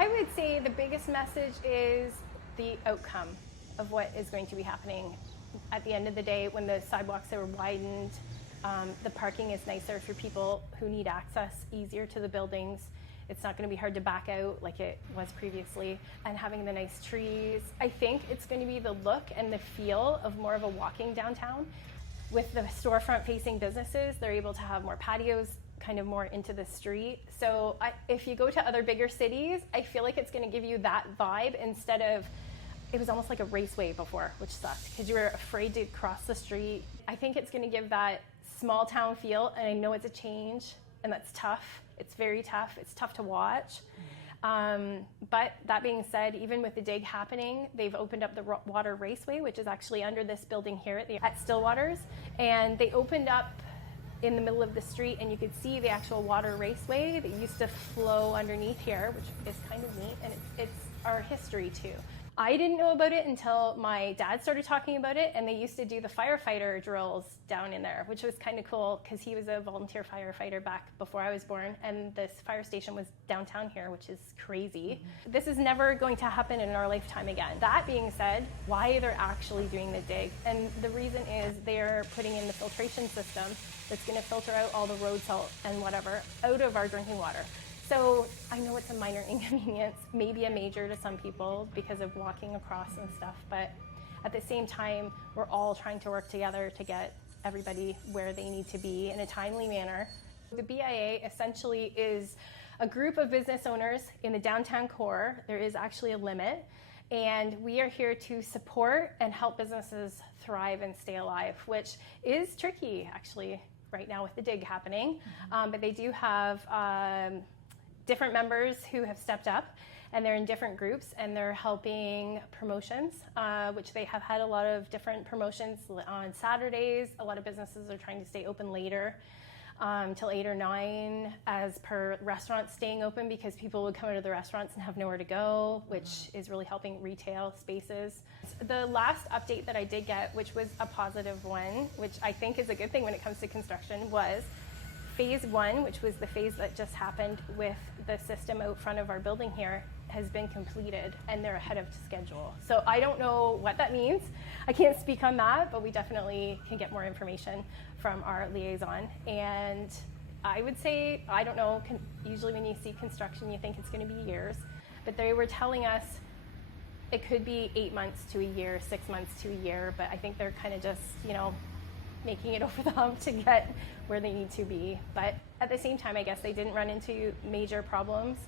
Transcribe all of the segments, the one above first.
I would say the biggest message is the outcome of what is going to be happening. At the end of the day, when the sidewalks are widened, the parking is nicer for people who need access, easier to the buildings. It's not going to be hard to back out like it was previously. And having the nice trees, I think it's going to be the look and the feel of more of a walking downtown. With the storefront facing businesses, they're able to have more patios, kind of more into the street. So if you go to other bigger cities, I feel like it's going to give you that vibe instead of, it was almost like a raceway before, which sucked because you were afraid to cross the street. I think it's going to give that small town feel, and I know it's a change, and that's tough. It's very tough. It's tough to watch. But that being said, even with the dig happening, they've opened up the water raceway, which is actually under this building here at Stillwaters, and they opened up in the middle of the street, and you could see the actual water raceway that used to flow underneath here, which is kind of neat, and it's our history too. I didn't know about it until my dad started talking about it, and they used to do the firefighter drills down in there, which was kind of cool because he was a volunteer firefighter back before I was born, and this fire station was downtown here, which is crazy. Mm-hmm. This is never going to happen in our lifetime again. That being said, why they're actually doing the dig, and the reason is they're putting in the filtration system that's going to filter out all the road salt and whatever out of our drinking water. So I know it's a minor inconvenience, maybe a major to some people because of walking across and stuff, but at the same time, we're all trying to work together to get everybody where they need to be in a timely manner. The BIA essentially is a group of business owners in the downtown core. There is actually a limit, and we are here to support and help businesses thrive and stay alive, which is tricky actually right now with the dig happening, but they do have different members who have stepped up, and they're in different groups, and they're helping promotions, which they have had a lot of different promotions on Saturdays. A lot of businesses are trying to stay open later, till 8 or 9, as per restaurants staying open, because people would come out of the restaurants and have nowhere to go, which is really helping retail spaces. The last update that I did get, which was a positive one, which I think is a good thing when it comes to construction, was Phase 1, which was the phase that just happened with the system out front of our building here, has been completed, and they're ahead of schedule. So I don't know what that means. I can't speak on that, but we definitely can get more information from our liaison. And I would say, I don't know, usually when you see construction, you think it's going to be years, but they were telling us it could be 8 months to a year, 6 months to a year, but I think they're kind of just, making it over the hump to get where they need to be. But at the same time, I guess they didn't run into major problems.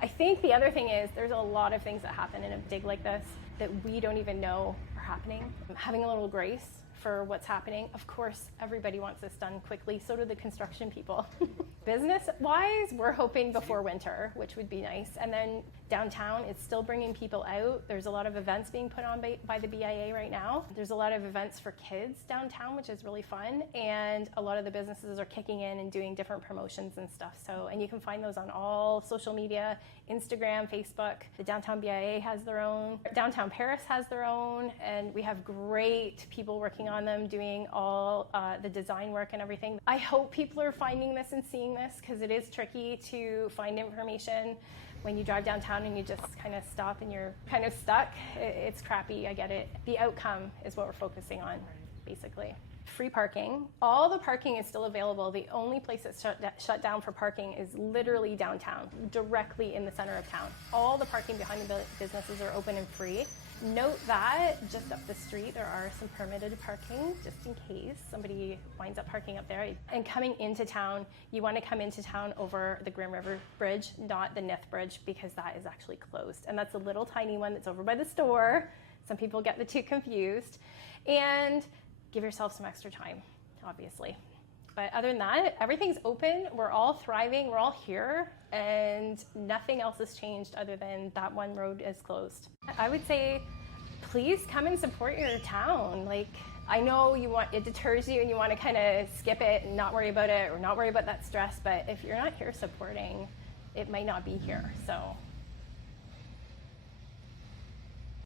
I think the other thing is there's a lot of things that happen in a dig like this that we don't even know are happening. Having a little grace for what's happening. Of course, everybody wants this done quickly, so do the construction people. Business-wise, we're hoping before winter, which would be nice. And then downtown, it's still bringing people out. There's a lot of events being put on by the BIA right now. There's a lot of events for kids downtown, which is really fun. And a lot of the businesses are kicking in and doing different promotions and stuff. And you can find those on all social media, Instagram, Facebook. The Downtown BIA has their own. Downtown Paris has their own. And we have great people working on them, doing all the design work and everything. I hope people are finding this and seeing this, because it is tricky to find information when you drive downtown and you just kind of stop and you're kind of stuck. It's crappy, I get it. The outcome is what we're focusing on, basically. Free parking. All the parking is still available. The only place that's shut down for parking is literally downtown, directly in the center of town. All the parking behind the businesses are open and free. Note that just up the street there are some permitted parking, just in case somebody winds up parking up there. And coming into town, you want to come into town over the Grim River Bridge, not the Nith Bridge, because that is actually closed. And that's a little tiny one that's over by the store. Some people get the two confused. And give yourself some extra time, obviously. But other than that, everything's open. We're all thriving. We're all here. And nothing else has changed other than that one road is closed. I would say, please come and support your town. Like, I know it deters you and you want to kind of skip it and not worry about it or not worry about that stress. But if you're not here supporting, it might not be here. So